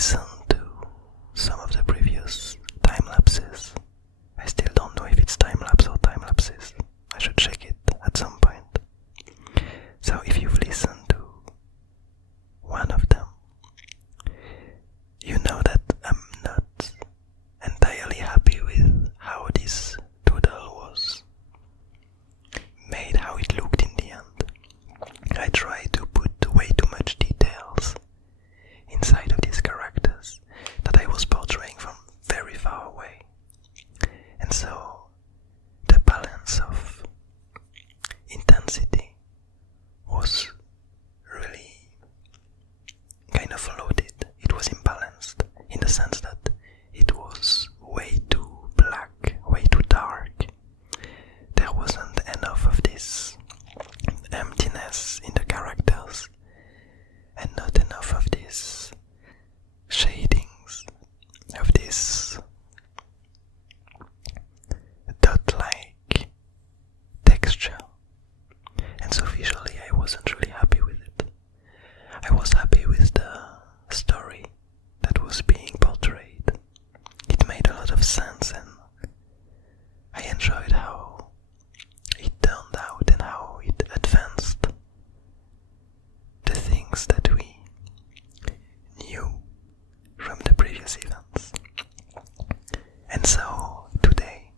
listened to some of the previous time lapses. I still don't know if it's time lapse or time lapses. I should check it at some point. So if you've listened to one of them, you know that I'm not entirely happy with how this doodle was made, how it looked in the end. I tried to put way too much details inside of these characters that I was portraying from very far away. And so the balance of intensity was really kind of loaded. It was imbalanced in the sense that it was way too black, way too dark. There wasn't enough of this emptiness in the characters and not enough of these shadings, of this dot-like texture. And so visually I wasn't really happy with it. I was happy with the story that was being portrayed. It made a lot of sense and I enjoyed how it turned out and how it advanced the things that we knew from the previous events. And so today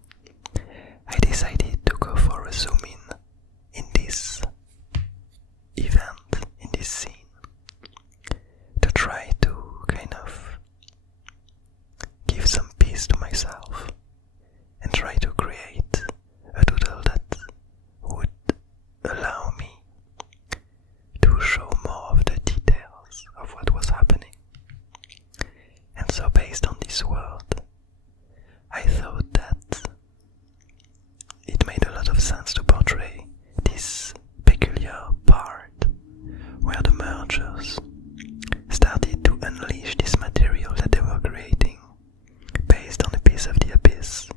I decided to go for a zoom in this event, in this scene, to try to kind of give some peace to myself and try to create a doodle that would allow me to show more of the details of what was happening. And so based on this world, I thought that it made a lot of sense to portray this peculiar part where the mergers started to unleash this material that they were creating based on a piece of the abyss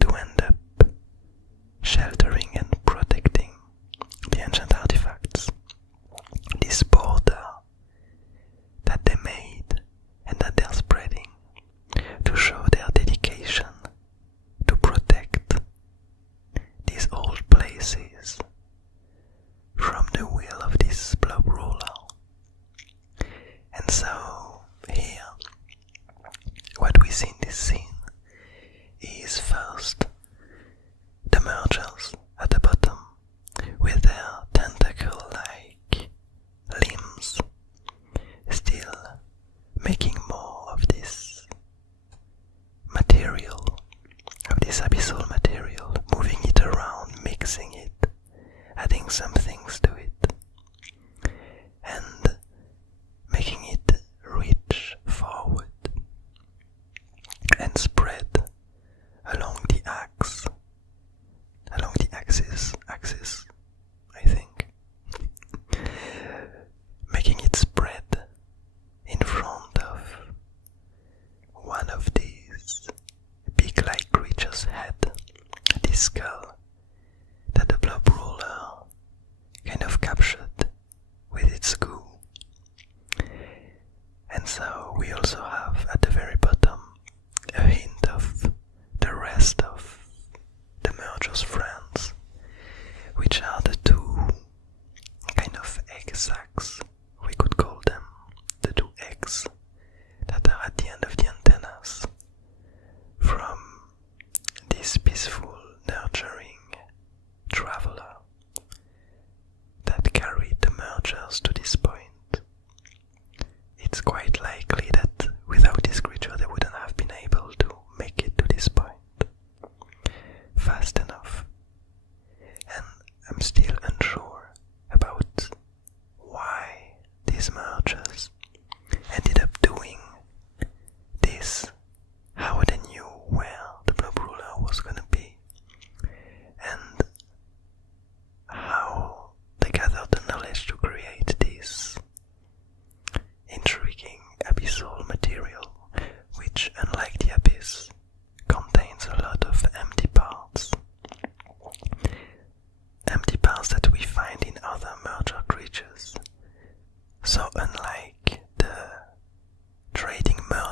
to end up sheltering and protecting the ancient artifacts. This border that they made and that they're spreading to show their dedication to protect these old places from the will of this blob ruler. And so here, what we see in this scene is first the mergers at the bottom with their tentacle-like limbs still making more of this material, of this abyssal material, moving it around, mixing it, adding some things to it, and making it reach forward and spread along the axis, I think, making it spread in front of one of these beak-like creatures' head, this skull that the blob ruler kind of captured with its goo. And so we also have at the very bottom a hint of the rest of the merger's friends, which are the two kind of egg sacs, we could call them, the two eggs that are at the end of the antennas from this peaceful, nurturing traveler that carried the mergers to this point. It's quite likely that with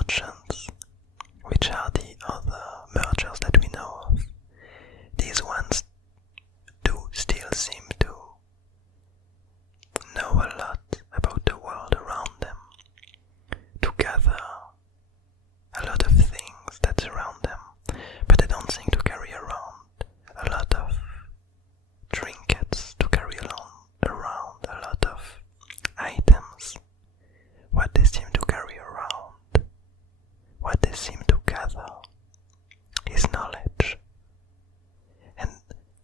merchants, which are the other mergers that we know of. These ones do still seem to know a lot about the world around them, to gather a lot of things that surround them, but they don't seem to carry around a lot of trinkets, to carry around a lot of items. What they seem to carry around, what they seem to gather, is knowledge. And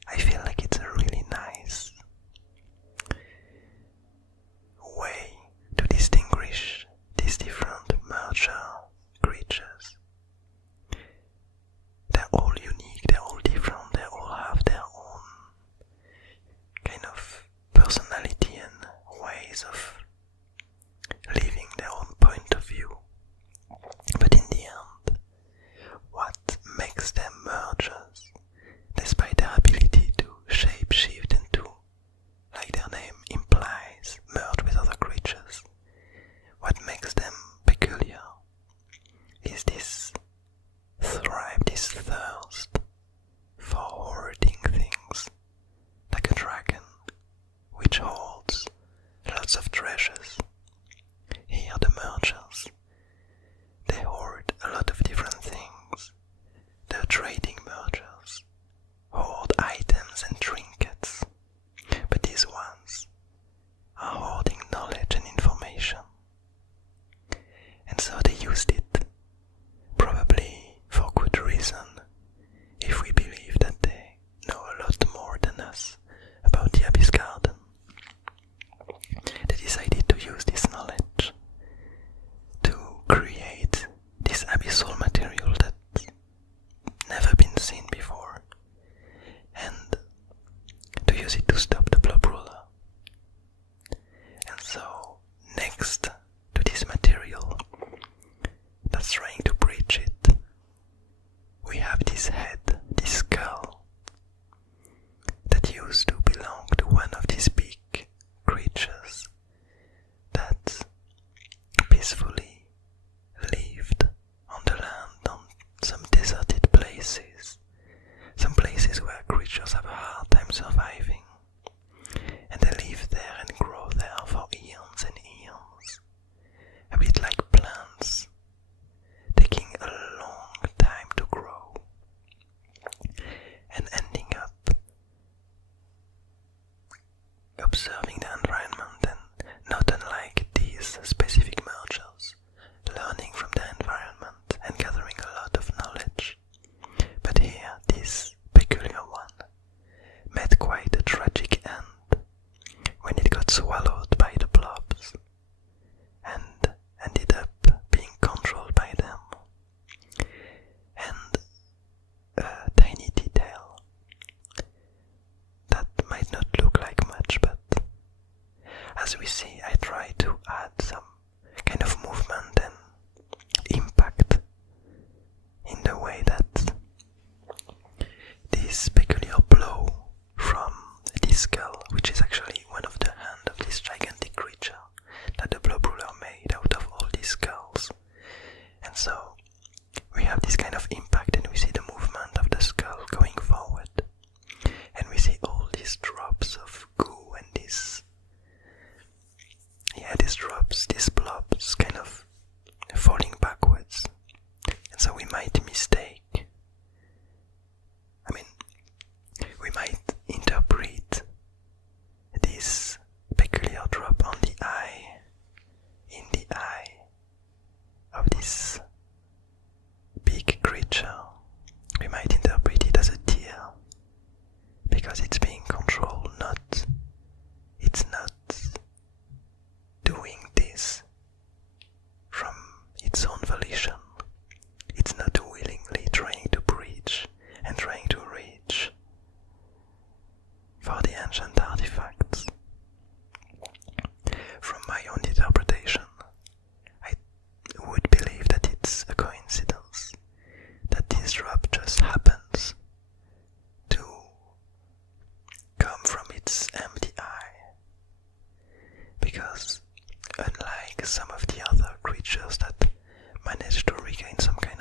I feel like it's a really nice way to distinguish these different merger creatures. They're all unique, they're all different, they all have their own kind of personality and ways of living their own point of view. But in the end, what makes them mergers, despite their ability to shape-shift into, like their name implies, merge with other creatures, what makes them peculiar is this thirst for hoarding things, like a dragon, which holds lots of treasures. Here the merchants, they hoard a lot of different things. The trading merchants hoard items and trinkets, but these ones are hoarding knowledge and information. And so they used it, probably for good reason, if we believe that they know a lot more than us about the Abyss Garden. They decided to use this knowledge to create this abyssal material that's never been seen before, and to use it to stop the Blob Ruler. And so, next to this material that's trying to breach it, we have this head, this skull, that used to belong to one of these big creatures that peacefully lived on the land, on some deserted places, some places where creatures have a hard time surviving, and they live there and grow there for eons and eons, a bit like plants, taking a long time to grow, and ending up observing the environment, and not unlike these specific mergers, learning from the environment and gathering a lot of knowledge. But here, this peculiar one met quite a tragic end when it got swallowed by the blobs and ended up being controlled by them. And a tiny detail that might not look like much, but as we see, I try to add some kind of movement and impact in the way that this peculiar blow from this skull, which is actually one of the hands of this gigantic creature that the Blob Ruler made out of all these skulls. And so we have this kind of impact, and we see the movement of the skull going forward, and we see all these drops of goo and these drops, these blobs kind of falling backwards. And so we might interpret this peculiar drop on the eye, in the eye of this big creature. We might interpret it as a tear, because it's being controlled, it's not doing this from its own volition. It's not willingly trying to breach and trying to reach for the ancient artifacts. From my own interpretation, I would believe that it's a coincidence that this drop just happens to come from its empty eye, because unlike some of the other creatures that managed to regain some kind